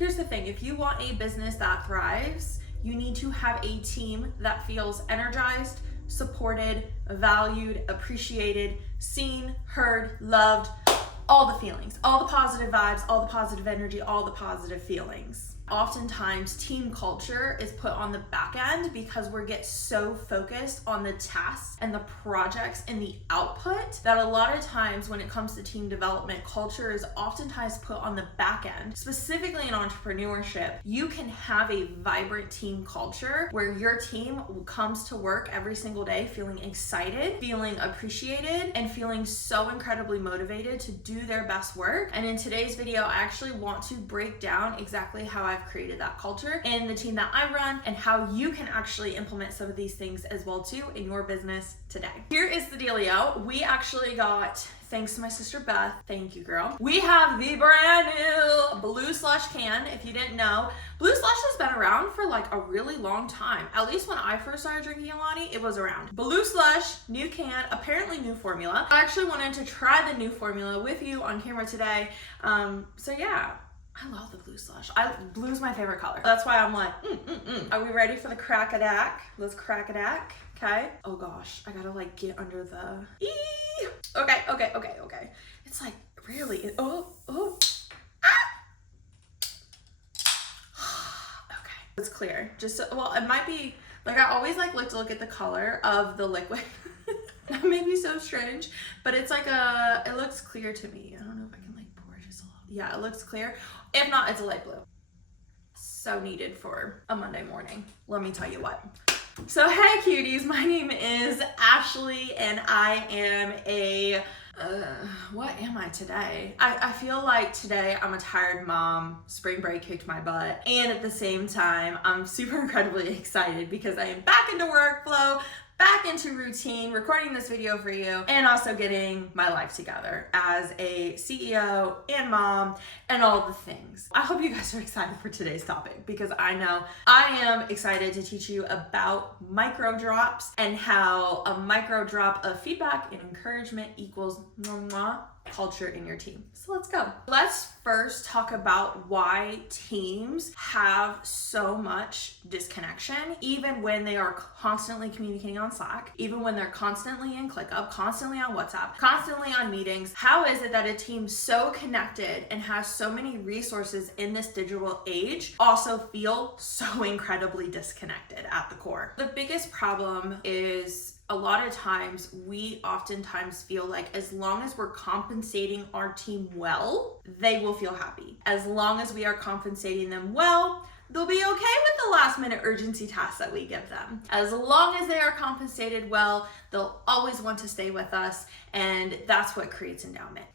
Here's the thing, if you want a business that thrives, you need to have a team that feels energized, supported, valued, appreciated, seen, heard, loved, all the feelings, all the positive vibes, all the positive energy, all the positive feelings. Oftentimes, team culture is put on the back end because we get so focused on the tasks and the projects and the output that a lot of times when it comes to team development, culture is oftentimes put on the back end. Specifically in entrepreneurship, you can have a vibrant team culture where your team comes to work every single day feeling excited, feeling appreciated, and feeling so incredibly motivated to do their best work. And in today's video, I actually want to break down exactly how I've created that culture in the team that I run and how you can actually implement some of these things as well too in your business today. Here is the dealio. We actually got, thanks to my sister Beth, thank you girl, we have the brand new Blue Slush can. If you didn't know, Blue Slush has been around for like a really long time. At least when I first started drinking Alani, it was around. Blue Slush, new can, apparently new formula. I actually wanted to try the new formula with you on camera today. So yeah, I love the Blue Slush. Blue's my favorite color. That's why I'm like, Are we ready for the crack-a-dack? Let's crack-a-dack, okay? Oh gosh, I gotta like get under the, Okay. It's like really, okay. It's clear, just, well, it might be, like I always like to look at the color of the liquid. That may be so strange, but it's like it looks clear to me. I don't know if I can like pour just a little. Yeah, it looks clear. If not, it's a light blue. So needed for a Monday morning, let me tell you what. So hey cuties, my name is Ashley and I am a, what am I today? I feel like today I'm a tired mom, spring break kicked my butt, and at the same time, I'm super incredibly excited because I am back into workflow, back into routine, recording this video for you, and also getting my life together as a CEO and mom and all the things. I hope you guys are excited for today's topic because I know I am excited to teach you about micro drops and how a micro drop of feedback and encouragement equals culture in your team. So let's go. Let's first talk about why teams have so much disconnection, even when they are constantly communicating on Slack, even when they're constantly in ClickUp, constantly on WhatsApp, constantly on meetings. How is it that a team so connected and has so many resources in this digital age also feel so incredibly disconnected at the core? The biggest problem is a lot of times we oftentimes feel like as long as we're compensating our team well, they will feel happy. As long as we are compensating them well, they'll be okay with the last minute urgency tasks that we give them. As long as they are compensated well, they'll always want to stay with us, and that's what creates endowment.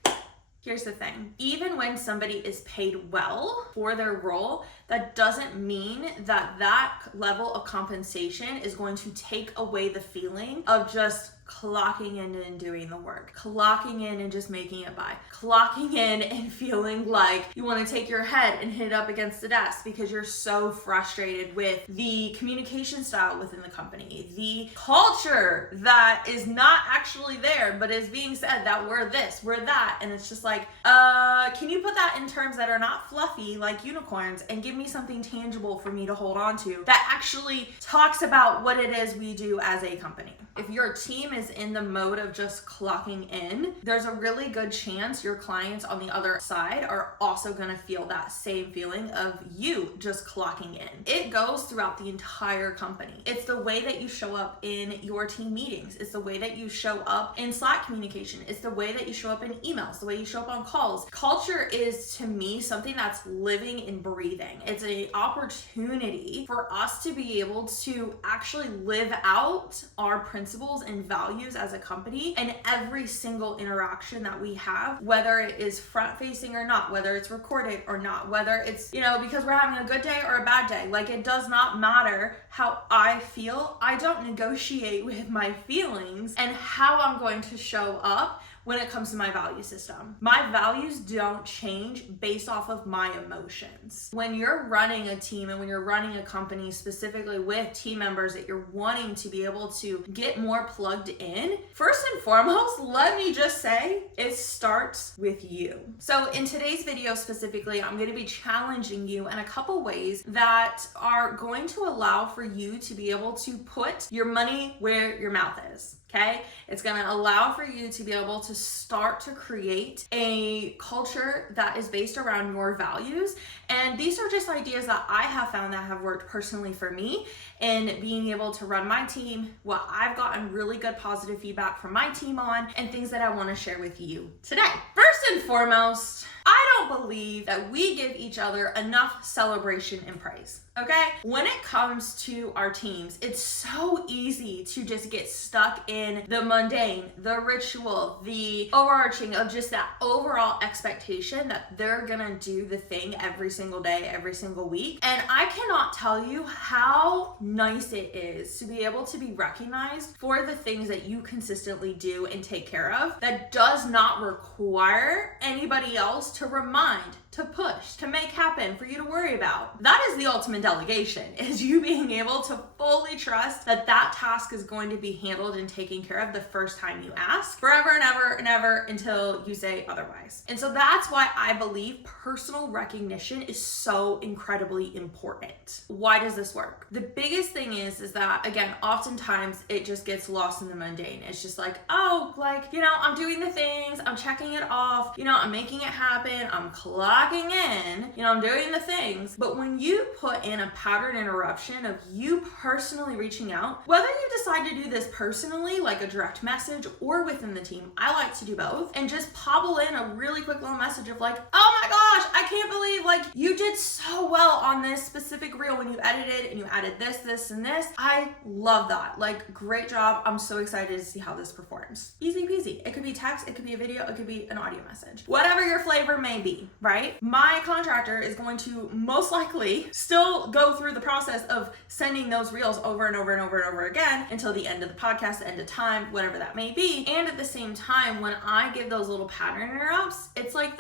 Here's the thing, even when somebody is paid well for their role, that doesn't mean that that level of compensation is going to take away the feeling of just clocking in and doing the work, clocking in and just making it by, clocking in and feeling like you want to take your head and hit it up against the desk because you're so frustrated with the communication style within the company, the culture that is not actually there but is being said that we're this, we're that, and it's just like, can you put that in terms that are not fluffy like unicorns and give me something tangible for me to hold on to that actually talks about what it is we do as a company? If your team is in the mode of just clocking in, there's a really good chance your clients on the other side are also gonna feel that same feeling of you just clocking in. It goes throughout the entire company. It's the way that you show up in your team meetings. It's the way that you show up in Slack communication. It's the way that you show up in emails, the way you show up on calls. Culture is, to me, something that's living and breathing. It's an opportunity for us to be able to actually live out our principles and values as a company and every single interaction that we have, whether it is front facing or not, whether it's recorded or not, whether it's, because we're having a good day or a bad day. Like, it does not matter how I feel. I don't negotiate with my feelings and how I'm going to show up when it comes to my value system. My values don't change based off of my emotions. When you're running a team and when you're running a company specifically with team members that you're wanting to be able to get more plugged in, first and foremost, let me just say, it starts with you. So in today's video specifically, I'm going to be challenging you in a couple ways that are going to allow for you to be able to put your money where your mouth is. Okay? It's going to allow for you to be able to start to create a culture that is based around your values. And these are just ideas that I have found that have worked personally for me in being able to run my team, what I've gotten really good positive feedback from my team on, and things that I want to share with you today. First and foremost, I don't believe that we give each other enough celebration and praise. Okay? When it comes to our teams, it's so easy to just get stuck in the mundane, the ritual, the overarching of just that overall expectation that they're gonna do the thing every single day, every single week. And I cannot tell you how nice it is to be able to be recognized for the things that you consistently do and take care of that does not require anybody else to remind, to push, to make happen, for you to worry about. That is the ultimate delegation, is you being able to fully trust that that task is going to be handled and taken care of the first time you ask, forever and ever and ever until you say otherwise. And so that's why I believe personal recognition is so incredibly important. Why does this work? The biggest thing is that, again, oftentimes it just gets lost in the mundane. It's just like, oh, like, you know, I'm doing the things, I'm checking it off, you know, I'm making it happen, I'm clocking in, you know, I'm doing the things. But when you put in a pattern interruption of you personally reaching out, whether you decide to do this personally, like a direct message, or within the team, I like to do both, and just pobble in a really quick little message of like, oh my gosh, I can't believe like you did so well on this specific reel when you edited and you added this, this, and this. I love that. Like, great job. I'm so excited to see how this performs. Easy peasy. It could be text, it could be a video, it could be an audio message. Whatever your flavor may be, right? My contractor is going to most likely still go through the process of sending those reels over and over and over and over again until the end of the podcast, the end of time, whatever that may be. And at the same time, when I give those little pattern interrupts, it's like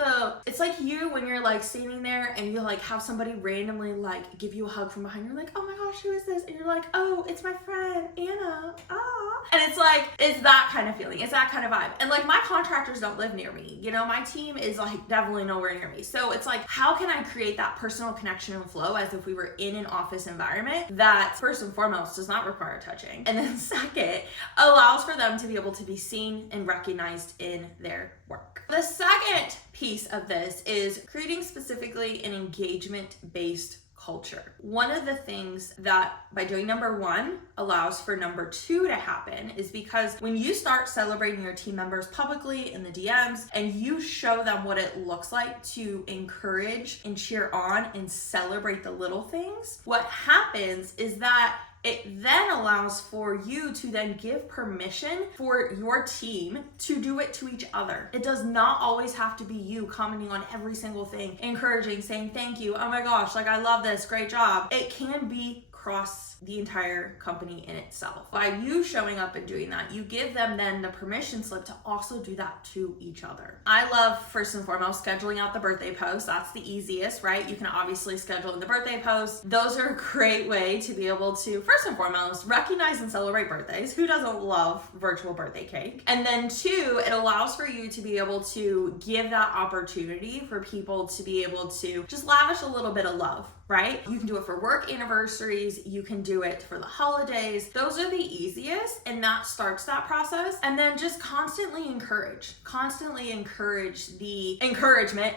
you when you're like standing there and you like have somebody randomly like give you a hug from behind. You're like, oh my gosh, who is this? And you're like, oh, it's my friend Anna. Ah. And it's like, it's that kind of feeling. It's that kind of vibe. And like, my contractors don't live near me. You know, my team is like definitely nowhere near me. So it's like, how can I create that personal connection and flow as if we were in an office environment that first and foremost does not require touching, and then second, allows for them to be able to be seen and recognized in their work. The second piece of this is creating specifically an engagement-based culture. One of the things that by doing number one allows for number two to happen is because when you start celebrating your team members publicly in the DMs and you show them what it looks like to encourage and cheer on and celebrate the little things, what happens is that it then allows for you to then give permission for your team to do it to each other. It does not always have to be you commenting on every single thing, encouraging, saying thank you, oh my gosh, like I love this, great job. It can be across the entire company in itself. By you showing up and doing that, you give them then the permission slip to also do that to each other. I love, first and foremost, scheduling out the birthday post. That's the easiest, right? You can obviously schedule in the birthday post. Those are a great way to be able to, first and foremost, recognize and celebrate birthdays. Who doesn't love virtual birthday cake? And then two, it allows for you to be able to give that opportunity for people to be able to just lavish a little bit of love, right? You can do it for work anniversaries, you can do it for the holidays. Those are the easiest, and that starts that process. And then just constantly encourage the encouragement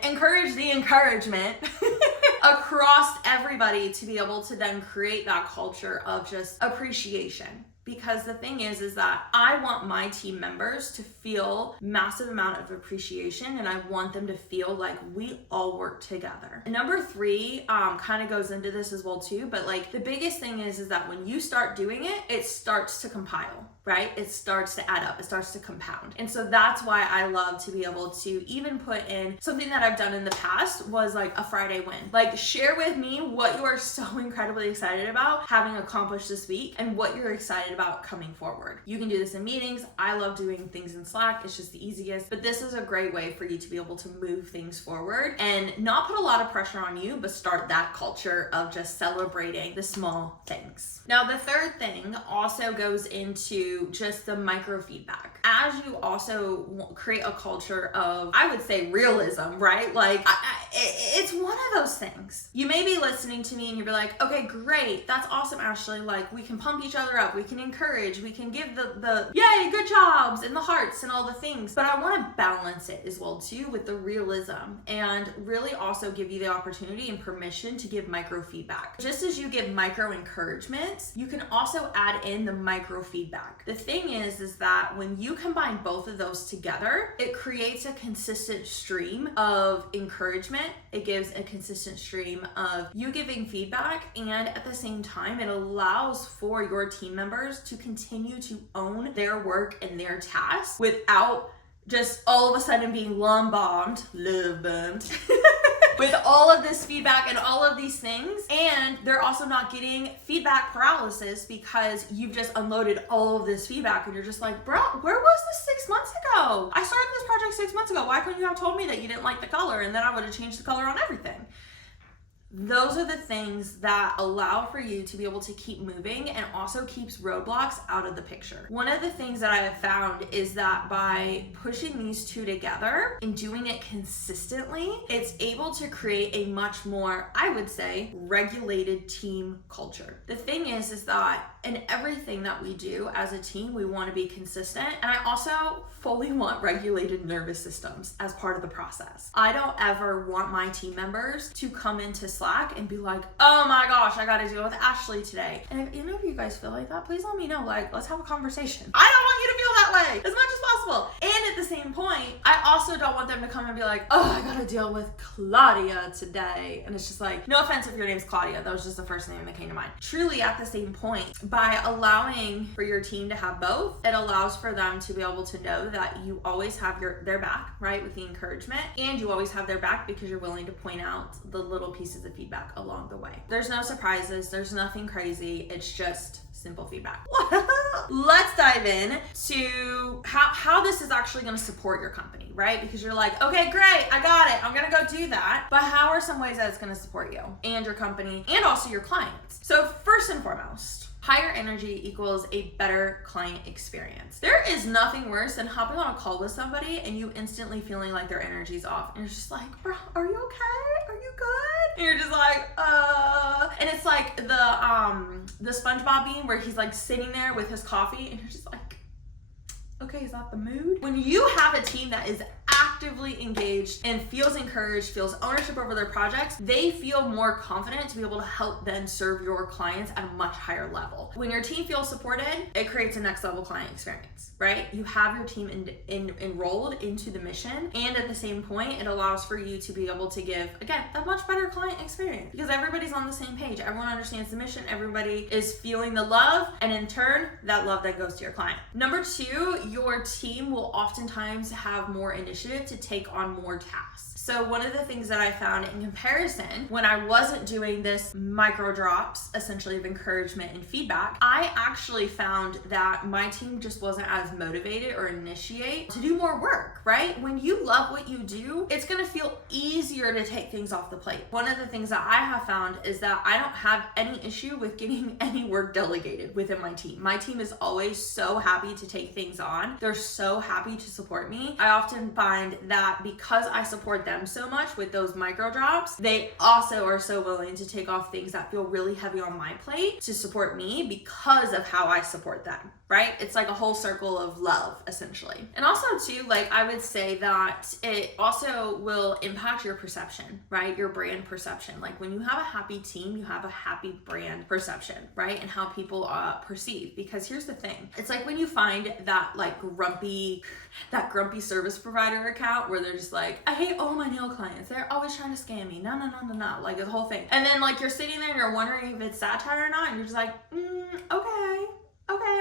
across everybody to be able to then create that culture of just appreciation. Because the thing is that I want my team members to feel massive amount of appreciation, and I want them to feel like we all work together. And number three kind of goes into this as well too, but like the biggest thing is that when you start doing it, it starts to compile, right? It starts to add up, it starts to compound. And so that's why I love to be able to even put in something that I've done in the past was like a Friday win. Like, share with me what you are so incredibly excited about having accomplished this week and what you're excited about coming forward. You can do this in meetings. I love doing things in Slack. It's just the easiest, but this is a great way for you to be able to move things forward and not put a lot of pressure on you, but start that culture of just celebrating the small things. Now, the third thing also goes into just the micro feedback. As you also create a culture of, I would say, realism, right? Like, it's one of those things. You may be listening to me and you'll be like, okay, great. That's awesome, Ashley. Like, we can pump each other up. We can encourage. We can give the yay, good jobs and the hearts and all the things. But I want to balance it as well too with the realism and really also give you the opportunity and permission to give micro feedback. Just as you give micro encouragements, you can also add in the micro feedback. The thing is that when you combine both of those together, it creates a consistent stream of encouragement. It gives a consistent stream of you giving feedback, and at the same time, it allows for your team members to continue to own their work and their tasks without just all of a sudden being love bombed with all of this feedback and all of these things. And they're also not getting feedback paralysis because you've just unloaded all of this feedback and you're just like, bro, where was this 6 months ago? I started this project 6 months ago. Why couldn't you have told me that you didn't like the color and then I would have changed the color on everything? Those are the things that allow for you to be able to keep moving and also keeps roadblocks out of the picture. One of the things that I have found is that by pushing these two together and doing it consistently, it's able to create a much more, I would say, regulated team culture. The thing is that in everything that we do as a team, we want to be consistent. And I also fully want regulated nervous systems as part of the process. I don't ever want my team members to come into Slack and be like, oh my gosh, I gotta deal with Ashley today. And if any of you guys feel like that, please let me know. Like, let's have a conversation. I don't want you to feel that way as much as possible. And at the same point, I also don't want them to come and be like, oh, I gotta deal with Claudia today. And it's just like, no offense if your name's Claudia, that was just the first name that came to mind. Truly at the same point, by allowing for your team to have both, it allows for them to be able to know that you always have their back, right, with the encouragement, and you always have their back because you're willing to point out the little pieces of feedback along the way. There's no surprises, there's nothing crazy, it's just simple feedback. Let's dive in to how this is actually going to support your company, right? Because you're like, okay, great, I got it, I'm gonna go do that. But how are some ways that it's going to support you and your company and also your clients? So first and foremost, higher energy equals a better client experience. There is nothing worse than hopping on a call with somebody and you instantly feeling like their energy's off. And you're just like, bro, are you okay? Are you good? And you're just like, And it's like the SpongeBob meme where he's like sitting there with his coffee and you're just like, okay, is that the mood? When you have a team that is actively engaged and feels encouraged, feels ownership over their projects, they feel more confident to be able to help then serve your clients at a much higher level. When your team feels supported, it creates a next level client experience, right? You have your team enrolled into the mission, and at the same point, it allows for you to be able to give, again, a much better client experience because everybody's on the same page. Everyone understands the mission, everybody is feeling the love, and in turn, that love then goes to your client. Number two, your team will oftentimes have more initiative to take on more tasks. So one of the things that I found in comparison when I wasn't doing this micro drops, essentially of encouragement and feedback, I actually found that my team just wasn't as motivated or initiate to do more work, right? When you love what you do, it's gonna feel easier to take things off the plate. One of the things that I have found is that I don't have any issue with getting any work delegated within my team. My team is always so happy to take things on. They're so happy to support me. I often find that because I support them so much with those micro drops, they also are so willing to take off things that feel really heavy on my plate to support me because of how I support them, right? It's like a whole circle of love, essentially. And also too, like I would say that it also will impact your perception, right? Your brand perception. Like when you have a happy team, you have a happy brand perception, right? And how people perceive. Because here's the thing. It's like when you find that like grumpy service provider account where they're just like, I hate all my nail clients. They're always trying to scam me. No. Like the whole thing. And then like you're sitting there and you're wondering if it's satire or not. And you're just like, okay.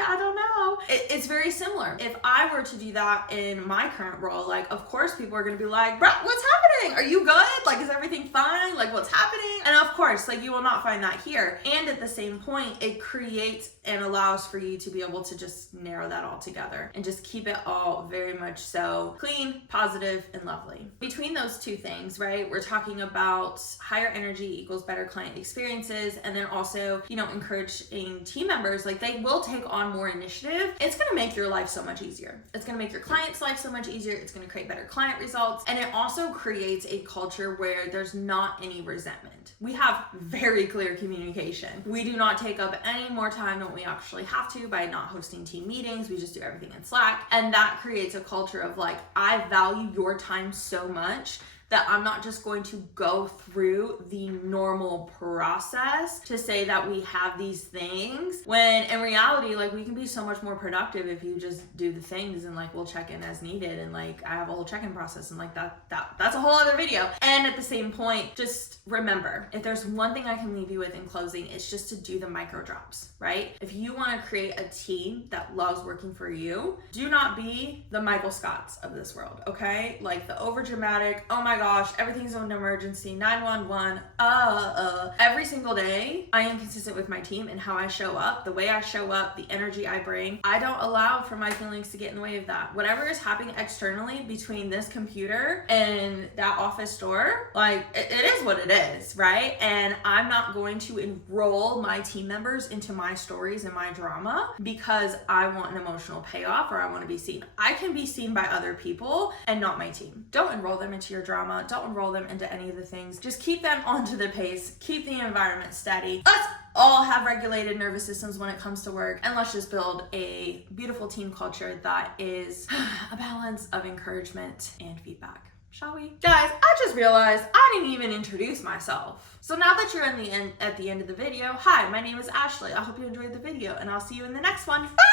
I don't know. It's very similar. If I were to do that in my current role, like, of course people are gonna be like, bro, what's happening? Are you good? Like, is everything fine? Like, what's happening? And of course, like, you will not find that here. And at the same point, it creates and allows for you to be able to just narrow that all together and just keep it all very much so clean, positive, and lovely. Between those two things, right, we're talking about higher energy equals better client experiences, and then also, you know, encouraging team members, like, they will take on more initiative. It's gonna make your life so much easier. It's gonna make your client's life so much easier. It's gonna create better client results. And it also creates a culture where there's not any resentment. We have very clear communication. We do not take up any more time than we actually have to by not hosting team meetings. We just do everything in Slack. And that creates a culture of like, I value your time so much that I'm not just going to go through the normal process to say that we have these things, when in reality, like, we can be so much more productive if you just do the things, and like, we'll check in as needed, and like, I have a whole check-in process, and like, that's a whole other video. And at the same point, just remember, if there's one thing I can leave you with in closing, it's just to do the micro drops, right? If you want to create a team that loves working for you, do not be the Michael Scotts of this world, okay? Like, the over dramatic, oh my gosh, everything's an emergency, 911, every single day. I am consistent with my team and how I show up, the way I show up, the energy I bring. I don't allow for my feelings to get in the way of that. Whatever is happening externally between this computer and that office door, like, it is what it is, right? And I'm not going to enroll my team members into my stories and my drama because I want an emotional payoff or I want to be seen. I can be seen by other people and not my team. Don't enroll them into your drama. Don't enroll them into any of the things. Just keep them onto the pace. Keep the environment steady. Let's all have regulated nervous systems when it comes to work, and let's just build a beautiful team culture that is a balance of encouragement and feedback. Shall we? Guys, I just realized I didn't even introduce myself. So now that you're at the end of the video, hi, my name is Ashley. I hope you enjoyed the video, and I'll see you in the next one. Bye!